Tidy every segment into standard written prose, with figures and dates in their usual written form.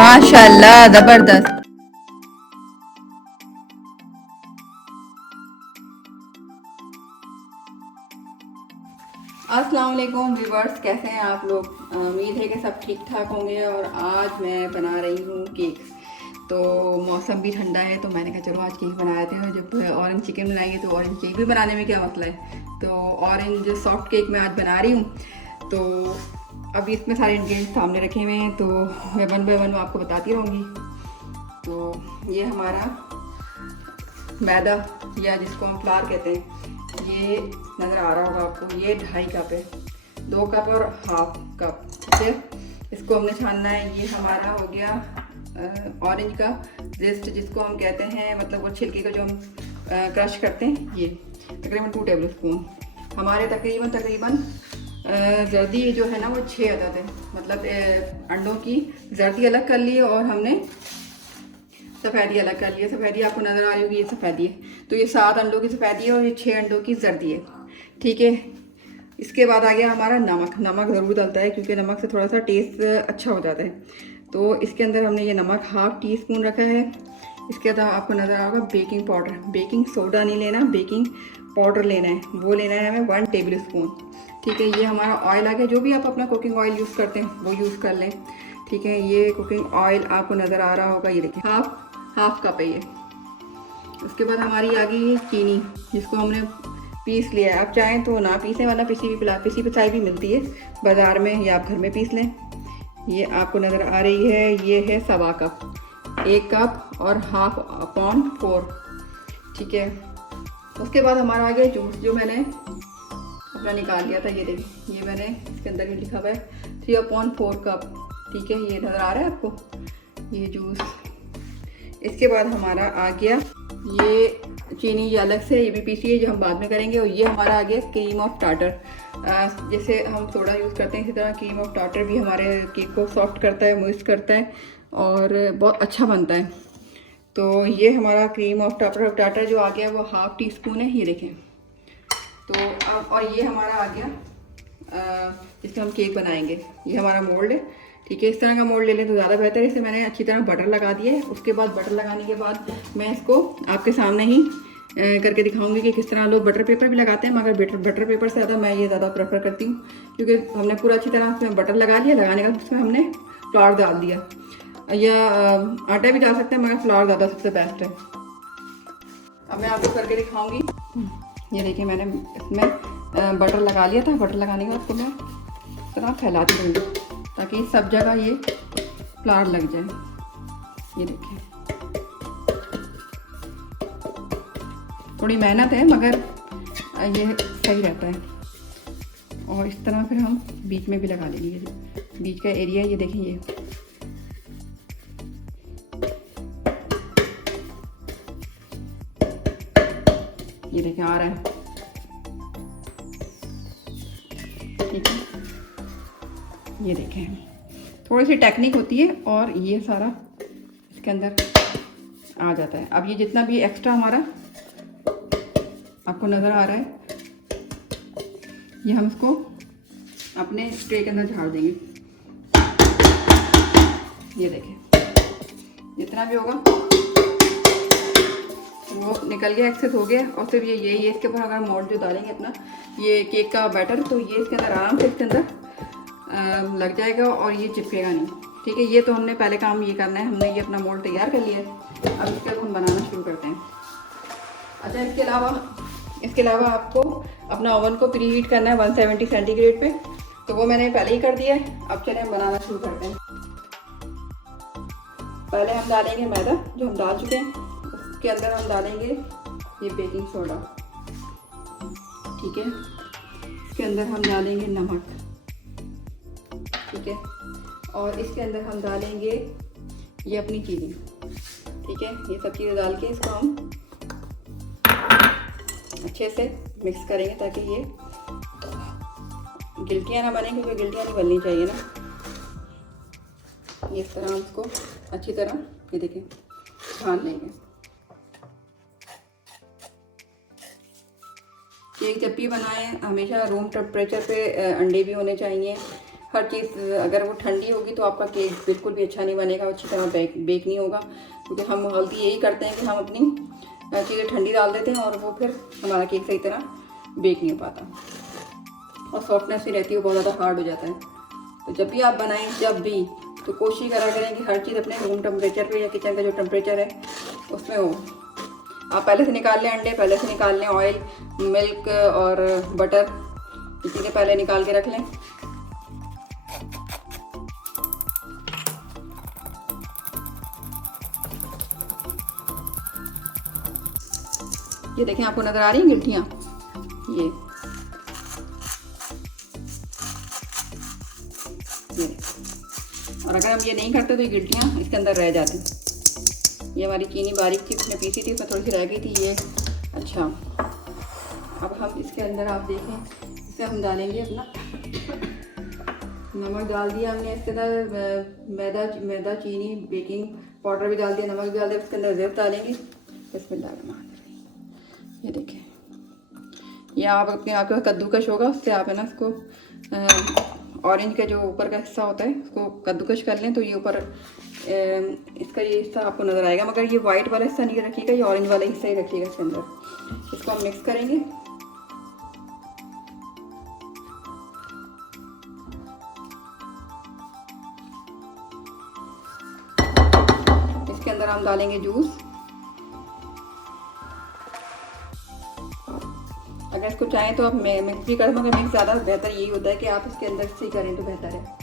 माशाल्लाह जबरदस्त। अस्सलाम वालेकुम व्यूअर्स, कैसे हैं आप लोग? उम्मीद है कि सब ठीक ठाक होंगे। और आज मैं बना रही हूँ केक। तो मौसम भी ठंडा है तो मैंने कहा चलो आज केक बना लेते हैं। जब ऑरेंज चिकन बनाएंगे तो ऑरेंज केक भी बनाने में क्या मसला है। तो ऑरेंज सॉफ्ट केक मैं आज बना रही हूँ। तो अभी इसमें सारे इंग्रेडिएंट्स सामने रखे हुए हैं तो मैं वन बाय वन आपको बताती रहूँगी। तो ये हमारा मैदा या जिसको हम फ्लावर कहते हैं, ये नज़र आ रहा होगा आपको। ये 2.5 कप है, 2 कप और हाफ कप। ठीक है, इसको हमने छानना है। ये हमारा हो गया ऑरेंज का जिस्ट, जिसको हम कहते हैं, मतलब वो छिलके को जो हम क्रश करते हैं। ये तकरीबन 2 टेबल स्पून हमारे तकरीबन जर्दी जो है ना वो 6 अदद है। मतलब अंडों की जर्दी अलग कर ली और हमने सफ़ेदी अलग कर लिया। सफ़ेदी आपको नज़र आ रही होगी, ये सफ़ेदी है। तो ये 7 अंडों की सफ़ेदी है और ये 6 अंडों की जर्दी है। ठीक है, इसके बाद आ गया हमारा नमक। नमक ज़रूर डलता है क्योंकि नमक से थोड़ा सा टेस्ट अच्छा हो जाता है। तो इसके अंदर हमने ये नमक 1/2 टीस्पून रखा है। इसके बाद आपको नज़र आ होगा बेकिंग पाउडर। बेकिंग सोडा नहीं लेना, बेकिंग पाउडर लेना है। वो लेना है हमें 1 टेबल स्पून। ठीक है, ये हमारा ऑयल आ गया। जो भी आप अपना कुकिंग ऑयल यूज़ करते हैं वो यूज़ कर लें। ठीक है, ये कुकिंग ऑयल आपको नज़र आ रहा होगा, ये देखिए हाफ कप है ये। उसके बाद हमारी आ गई चीनी, जिसको हमने पीस लिया है। आप चाहें तो ना पीसें, वाला पिसी पिसाई भी मिलती है बाज़ार में, या आप घर में पीस लें। ये आपको नज़र आ रही है, ये है 1.25 कप, 1 कप और हाफ अपॉन 4। ठीक है, उसके बाद हमारा आ गया जूस, जो मैंने अपना निकाल लिया था। ये देखिए, ये मैंने इसके अंदर भी लिखा हुआ है 3/4 कप। ठीक है, ये नज़र आ रहा है आपको, ये जूस। इसके बाद हमारा आ गया ये चीनी, ये अलग से, ये भी पीसी है जो हम बाद में करेंगे। और ये हमारा आ गया क्रीम ऑफ टार्टर। जैसे हम सोडा यूज़ करते हैं, इसी तरह क्रीम ऑफ टार्टर भी हमारे केक को सॉफ्ट करता है, मॉइस्ट करता है और बहुत अच्छा बनता है। तो ये हमारा क्रीम ऑफ टार्टर जो आ गया वो 1/2 टीस्पून है, ये देखें। तो अब और ये हमारा आ गया जिसमें हम केक बनाएंगे। ये हमारा मोल्ड है। ठीक है, इस तरह का मोल्ड ले लें तो ज़्यादा बेहतर है। इसे मैंने अच्छी तरह बटर लगा दिया है। उसके बाद बटर लगाने के बाद मैं इसको आपके सामने ही करके दिखाऊंगी कि किस तरह लोग बटर पेपर भी लगाते हैं, मगर बटर पेपर से ज़्यादा मैं ये ज़्यादा प्रेफर करती हूँ, क्योंकि हमने पूरा अच्छी तरह उसमें बटर लगा लिया। लगाने के बाद उसमें हमने फ्लावर डाल दिया, या आटा भी डाल सकते हैं, मगर फ्लावर ज़्यादा सबसे बेस्ट है। अब मैं आपको करके दिखाऊंगी। ये देखिए, मैंने इसमें बटर लगा लिया था। बटर लगाने के बाद इसको मैं इस तरह फैलाती रहूँगी ताकि सब जगह ये फ्लावर लग जाए। ये देखिए, थोड़ी मेहनत है मगर ये सही रहता है। और इस तरह फिर हम बीच में भी लगा लेंगे, बीच का एरिया। ये देखिए, ये देखिए आ रहा है। ठीक है, ये देखें, थोड़ी सी टेक्निक होती है और ये सारा इसके अंदर आ जाता है। अब ये जितना भी एक्स्ट्रा हमारा आपको नज़र आ रहा है, ये हम इसको अपने ट्रे के अंदर झाड़ देंगे। ये देखें, जितना भी होगा वो निकल गया, एक्सेस हो गया। और सिर्फ ये इसके ऊपर अगर मोल्ड जो डालेंगे अपना ये केक का बैटर, तो ये इसके अंदर आराम से इसके अंदर लग जाएगा और ये चिपकेगा नहीं। ठीक है, ये तो हमने पहले काम ये करना है। हमने ये अपना मोल्ड तैयार कर लिया है। अब इसके बाद हम बनाना शुरू करते हैं। अच्छा, इसके अलावा आपको अपना ओवन को प्री हीट करना है 170 सेंटीग्रेड पे। तो वो मैंने पहले ही कर दिया है। अब चले हम बनाना शुरू करते हैं। पहले हम डालेंगे मैदा, जो हम डाल चुके हैं। उसके अंदर हम डालेंगे ये बेकिंग सोडा। ठीक है, इसके अंदर हम डालेंगे नमक। ठीक है, और इसके अंदर हम डालेंगे ये अपनी चीनी। ठीक है, ये सब चीज़ें डाल के इसको हम अच्छे से मिक्स करेंगे ताकि ये गिल्टियाँ ना बने, क्योंकि गिल्टियाँ नहीं बननी चाहिए ना। ये इस तरह हम इसको अच्छी तरह, ये देखें, छान लेंगे। केक जब भी बनाएं हमेशा रूम टेम्परेचर पे अंडे भी होने चाहिए, हर चीज़ अगर वो ठंडी होगी तो आपका केक बिल्कुल भी अच्छा नहीं बनेगा, अच्छी तरह बेक नहीं होगा। क्योंकि हम गलती यही करते हैं कि हम अपनी चीज़ें ठंडी डाल देते हैं और वो फिर हमारा केक सही तरह बेक नहीं हो पाता और सॉफ्टनेस भी रहती है, वो बहुत ज़्यादा हार्ड हो जाता है। तो जब भी आप बनाएं, जब भी, तो कोशिश करा करें कि हर चीज़ अपने रूम टेम्परेचर पे या किचन का जो टेम्परेचर है उसमें हो। आप पहले से निकाल लें अंडे, पहले से निकाल लें ऑयल, मिल्क और बटर, ये चीज़ें पहले निकाल के रख लें। ये देखें, आपको नज़र आ रही हैं गिल्टियाँ, ये और अगर हम ये नहीं करते तो ये गिल्टियाँ इसके अंदर रह जाती। ये हमारी चीनी बारीक थी, उसमें पीसी थी, उसमें थोड़ी सी रह गई थी ये। अच्छा, अब हम इसके अंदर आप देखें, इसे हम डालेंगे अपना नमक डाल दिया हमने इसके अंदर, मैदा चीनी बेकिंग पाउडर भी डाल दिया, नमक भी डाल दिया, इसके अंदर ज़ेब डालेंगे। बिस्मिल्लाह। ये देखें, ये आप अपने आपके पास कद्दूकश होगा, उससे आप है ना इसको ऑरेंज का जो ऊपर का हिस्सा होता है उसको कद्दूकश कर लें तो ये ऊपर इसका ये हिस्सा आपको नज़र आएगा। मगर ये वाइट वाला हिस्सा नहीं रखिएगा, ये ऑरेंज वाला हिस्सा ही रखिएगा इसके अंदर। इसको हम मिक्स करेंगे। इसके अंदर हम डालेंगे जूस। अगर इसको चाहें तो आप मिक्स भी कर, मगर मिक्स ज़्यादा बेहतर यही होता है कि आप इसके अंदर से करें तो बेहतर है।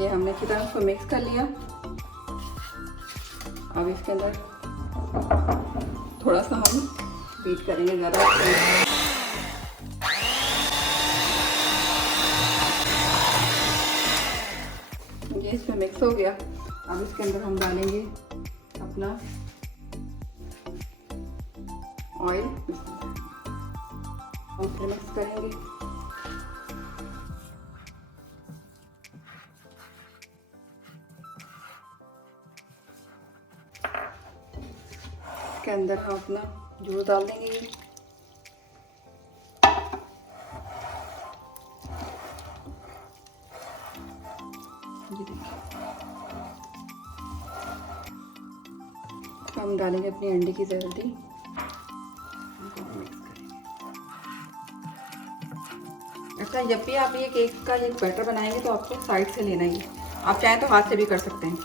ये हमने अच्छी तरह उसको मिक्स कर लिया। अब इसके अंदर थोड़ा सा हम बीट करेंगे ज़्यादा। ये इसमें मिक्स हो गया। अब इसके अंदर हम डालेंगे अपना ऑयल और फिर मिक्स करेंगे। इसके अंदर हम अपना जूस डाल देंगे। ये देखिए, हम डालेंगे अपनी अंडे की जल्दी। अच्छा, जब भी आप ये केक का ये बैटर बनाएंगे तो आपको साइड से लेना ही, आप चाहें तो हाथ से भी कर सकते हैं।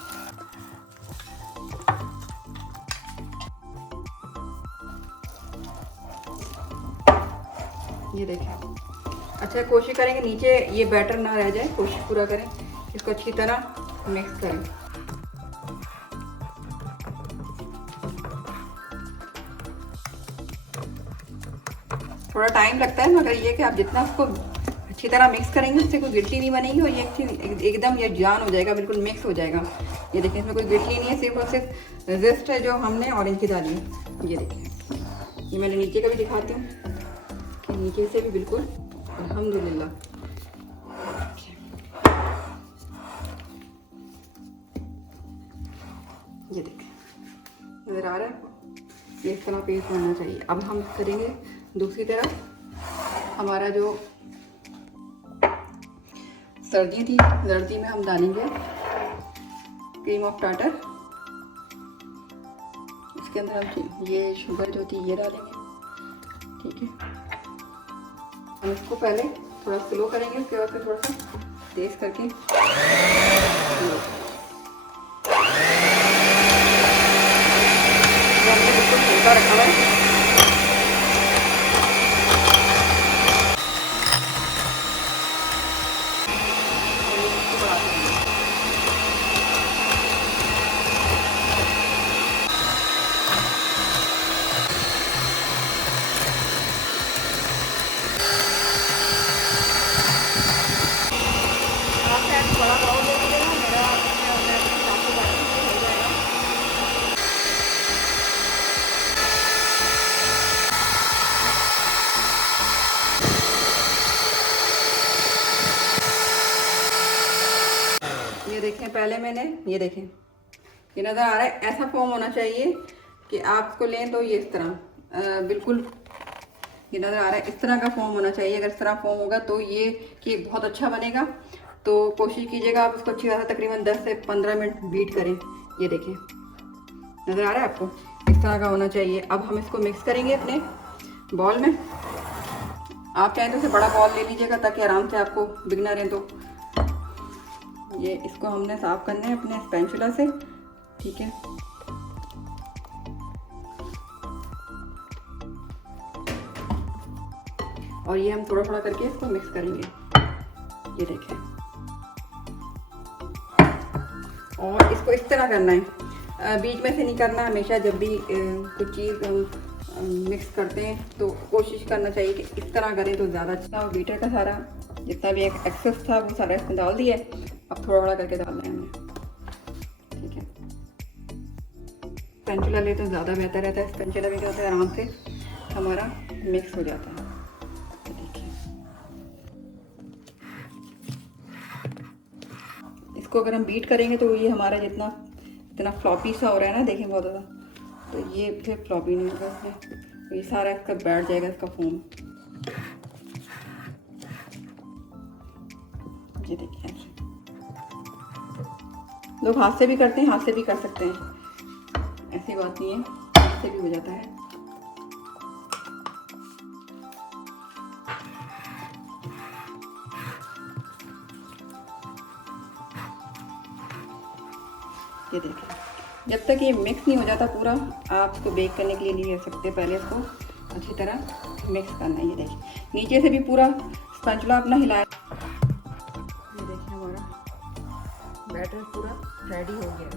ये देखें, अच्छा कोशिश करेंगे नीचे ये बैटर ना रह जाए, कोशिश पूरा करें इसको अच्छी तरह मिक्स करें। थोड़ा टाइम लगता है, मगर ये कि आप जितना उसको अच्छी तरह मिक्स करेंगे उससे कोई गिल्टी नहीं बनेगी और ये एकदम ये जान हो जाएगा, बिल्कुल मिक्स हो जाएगा। ये देखिए, इसमें कोई गिल्टी नहीं है, सिर्फ और सिर्फ रेस्ट है जो हमने ऑरेंज की डाली है। ये देखिए, ये मैंने नीचे का भी दिखाती हूँ कि नीचे से भी बिल्कुल अल्हम्दुलिल्लाह। ये देखिए, नज़र आ रहा है, ये इस तरह पेस्ट बनना चाहिए। अब हम करेंगे दूसरी तरफ। हमारा जो सर्दी थी, सर्दी में हम डालेंगे क्रीम ऑफ टार्टर। इसके अंदर हम ये शुगर जो थी ये डालेंगे, ठीक है। हम इसको पहले थोड़ा स्लो करेंगे, उसके बाद फिर थोड़ा सा तेज करके हमने बिल्कुल हल्का रखा हुआ है। ये देखें, पहले मैंने ये देखें, ये नज़र आ रहा है, ऐसा फॉर्म होना चाहिए कि आप इसको लें तो ये इस तरह बिल्कुल ये नज़र आ रहा है, इस तरह का फॉर्म होना चाहिए। अगर इस तरह फॉर्म होगा तो ये केक बहुत अच्छा बनेगा। तो कोशिश कीजिएगा आप इसको अच्छी तरह तकरीबन 10 से 15 मिनट बीट करें। ये देखें, नज़र आ रहा है आपको, इस तरह का होना चाहिए। अब हम इसको मिक्स करेंगे अपने बॉल में। आप चाहें तो इसे बड़ा बॉल ले लीजिएगा ताकि आराम से आपको बिगना रहे। तो ये इसको हमने साफ करना है अपने स्पैचुला से, ठीक है। और ये हम थोड़ा थोड़ा करके इसको मिक्स करेंगे, ये देखें। और इसको इस तरह करना है, बीच में से नहीं करना। हमेशा जब भी कुछ चीज़ हम मिक्स करते हैं तो कोशिश करना चाहिए कि इस तरह करें तो ज़्यादा अच्छा। और बीटर का सारा जितना भी एक्सेस था वो सारा इसमें डाल दिया। अब थोड़ा थोड़ा करके डालना है हमने, ठीक है। स्पैचुला ले तो ज़्यादा बेहतर रहता है। स्पैचुला भी क्या होता है, आराम से हमारा मिक्स हो जाता है। देखिए, इसको अगर हम बीट करेंगे तो ये हमारा जितना इतना फ्लॉपी सा हो रहा है ना, देखें बहुत ज़्यादा, तो ये फिर फ्लॉपी नहीं होगा इसमें, तो ये सारा इसका बैठ जाएगा, इसका फोम। ये देखिए, लोग हाथ से भी करते हैं, हाथ से भी कर सकते हैं, ऐसी बात नहीं है, हाथ से भी हो जाता है। ये देखिए, जब तक ये मिक्स नहीं हो जाता पूरा, आप इसको बेक करने के लिए नहीं रख सकते। पहले इसको अच्छी तरह मिक्स करना है। ये देखिए, नीचे से भी पूरा स्पैचुला अपना हिलाया। ये देखिए, हमारा बैटर पूरा रेडी हो गया।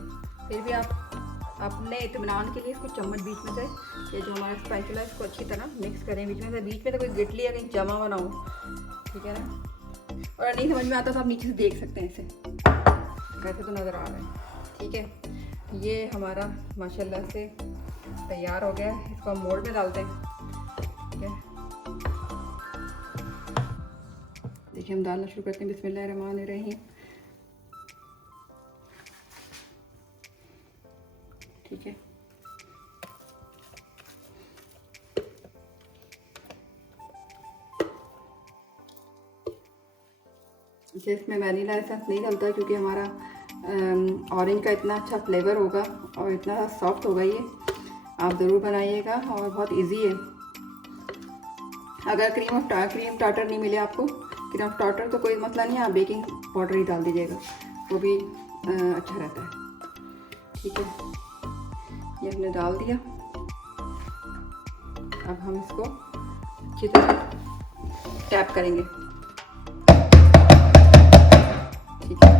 फिर भी आप अपने इत्मीनान के लिए इसको चम्मच बीच में से, ये जो हमारा स्पैचुला, इसको अच्छी तरह मिक्स करें। बीच में तो कोई गिटली या कहीं जमा बना हो, ठीक है ना। और नहीं समझ में आता तो आप नीचे से देख सकते हैं, इसे वैसे तो नज़र आ रहा है, ठीक है। ये हमारा माशाल्लाह से तैयार हो गया है। इसको हम मोल्ड में डालते हैं, ठीक है। देखिए, हम डालना शुरू करते हैं। बिस्मिल्लाहिर्रहमानिर्रहीम, ठीक है। इसमें वैनिला एसेंस नहीं डलता क्योंकि हमारा ऑरेंज का इतना अच्छा फ्लेवर होगा और इतना सॉफ्ट होगा। ये आप ज़रूर बनाइएगा और बहुत इजी है। अगर क्रीम टार्टर नहीं मिले आपको, क्रीम टार्टर तो कोई मसला नहीं है, आप बेकिंग पाउडर ही डाल दीजिएगा, वो भी अच्छा रहता है, ठीक है। ये हमने डाल दिया। अब हम इसको अच्छी तरह टैप करेंगे, ठीक है।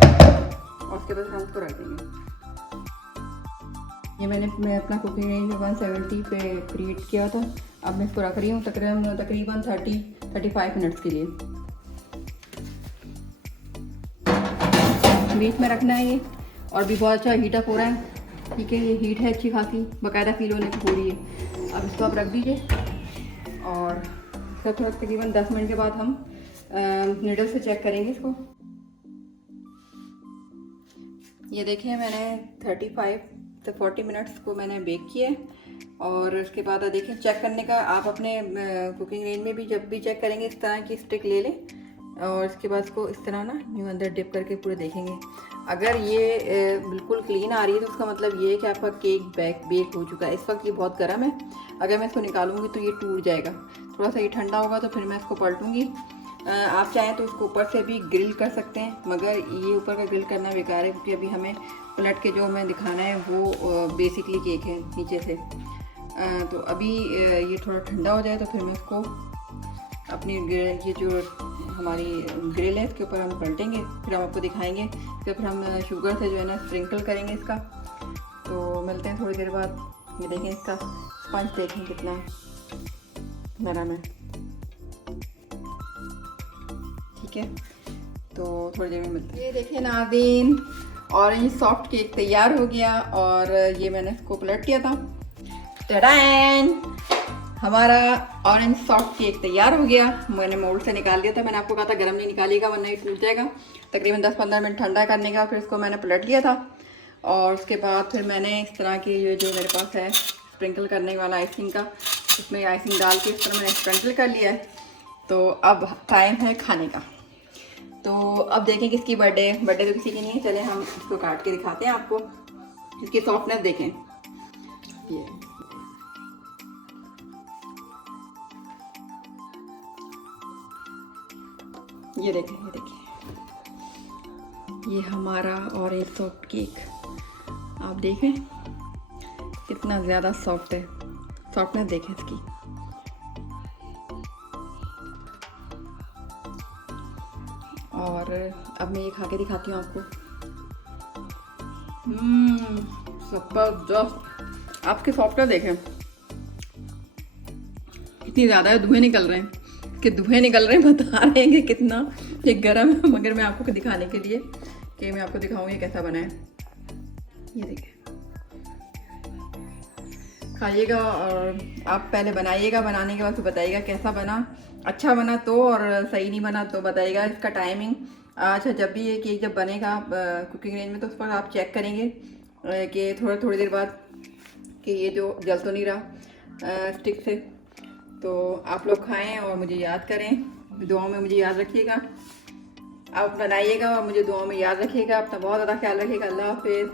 और उसके बाद हम इसको रख देंगे। ये मैं अपना कुकिंग रेंज 170 पे क्रिएट किया था। अब मैं इसको रख रही हूँ तकरीबन 30-35 मिनट्स के लिए। बीच में रखना है ये, और भी बहुत अच्छा हीट अप हो रहा है, ठीक है। ये हीट है अच्छी खासी, बाकायदा फील होने की हो रही है। अब इसको आप रख दीजिए और इसका थोड़ा तकरीबन 10 मिनट के बाद हम नीडल से चेक करेंगे इसको। ये देखिए, मैंने 35 से 40 मिनट्स को मैंने बेक किया है। और उसके बाद देखिए, चेक करने का आप अपने कुकिंग रेंज में भी जब भी चेक करेंगे, इस तरह की स्टिक ले लें और इसके बाद इसको इस तरह ना यूँ अंदर डिप करके पूरे देखेंगे। अगर ये बिल्कुल क्लीन आ रही है तो उसका मतलब ये है कि आपका केक बेक हो चुका है। इस वक्त ये बहुत गर्म है, अगर मैं इसको निकालूंगी तो ये टूट जाएगा। थोड़ा सा ये ठंडा होगा तो फिर मैं इसको पलटूंगी। आप चाहें तो इसको ऊपर से भी ग्रिल कर सकते हैं, मगर ये ऊपर का ग्रिल करना बेकार है क्योंकि अभी हमें पलट के जो हमें दिखाना है वो बेसिकली केक है नीचे से। तो अभी ये थोड़ा ठंडा हो जाए तो फिर मैं इसको अपनी ये जो हमारी ग्रिल है इसके ऊपर हम पलटेंगे, फिर हम आपको दिखाएंगे। फिर हम शुगर से जो है ना स्प्रिंकल करेंगे इसका। तो मिलते हैं थोड़ी देर बाद। ये देखें, इसका स्पंज देखें कितना नरम है, ठीक है। तो थोड़ी देर में मिलते हैं। ये देखिए नाज़रीन, ऑरेंज सॉफ्ट केक तैयार हो गया और ये मैंने इसको पलट दिया था। टडान, हमारा ऑरेंज सॉफ्ट केक तैयार हो गया। मैंने मोल्ड से निकाल दिया था, मैंने आपको कहा था गर्म नहीं निकालिएगा वरना ये टूट जाएगा। तकरीबन 10-15 मिनट ठंडा करने का, फिर इसको मैंने पलट लिया था। और उसके बाद फिर मैंने इस तरह की जो मेरे पास है स्प्रिंकल करने वाला आइसिंग का इसमें आइसिंग डाल के इस तरह मैंने स्प्रिंकल कर लिया है। तो अब टाइम है खाने का। तो अब देखें किसकी बर्थडे तो किसी की नहीं है। चले हम इसको काट के दिखाते हैं आपको, इसकी सॉफ्टनेस देखें। ये देखें, ये देखिए, ये हमारा ऑरेंज सॉफ्ट केक। आप देखें कितना ज़्यादा सॉफ्ट है, सॉफ्टनेस देखें इसकी। और अब मैं ये खा के दिखाती हूँ आपको। जबरदस्त। आपके सॉफ्टनेस देखें कितनी ज़्यादा है, धुएं निकल रहे हैं कि धुएं निकल रहे हैं, बता रहे हैं कि कितना ये गर्म है, मगर मैं आपको दिखाने के लिए कि मैं आपको दिखाऊँ ये कैसा बना है। ये देखिए, खाइएगा और आप पहले बनाइएगा, बनाने के बाद फिर बताइएगा कैसा बना। अच्छा बना तो, और सही नहीं बना तो बताइएगा। इसका टाइमिंग, अच्छा जब भी ये केक जब बनेगा कुकिंग रेंज में, तो उस पर आप चेक करेंगे कि थोड़ी देर बाद कि ये जो जल तो नहीं रहा स्टिक से। तो आप लोग खाएं और मुझे याद करें, दुआओं में मुझे याद रखिएगा। आप बनाइएगा और मुझे दुआओं में याद रखिएगा। अपना बहुत ज़्यादा ख्याल रखिएगा। अल्लाह हाफिज़।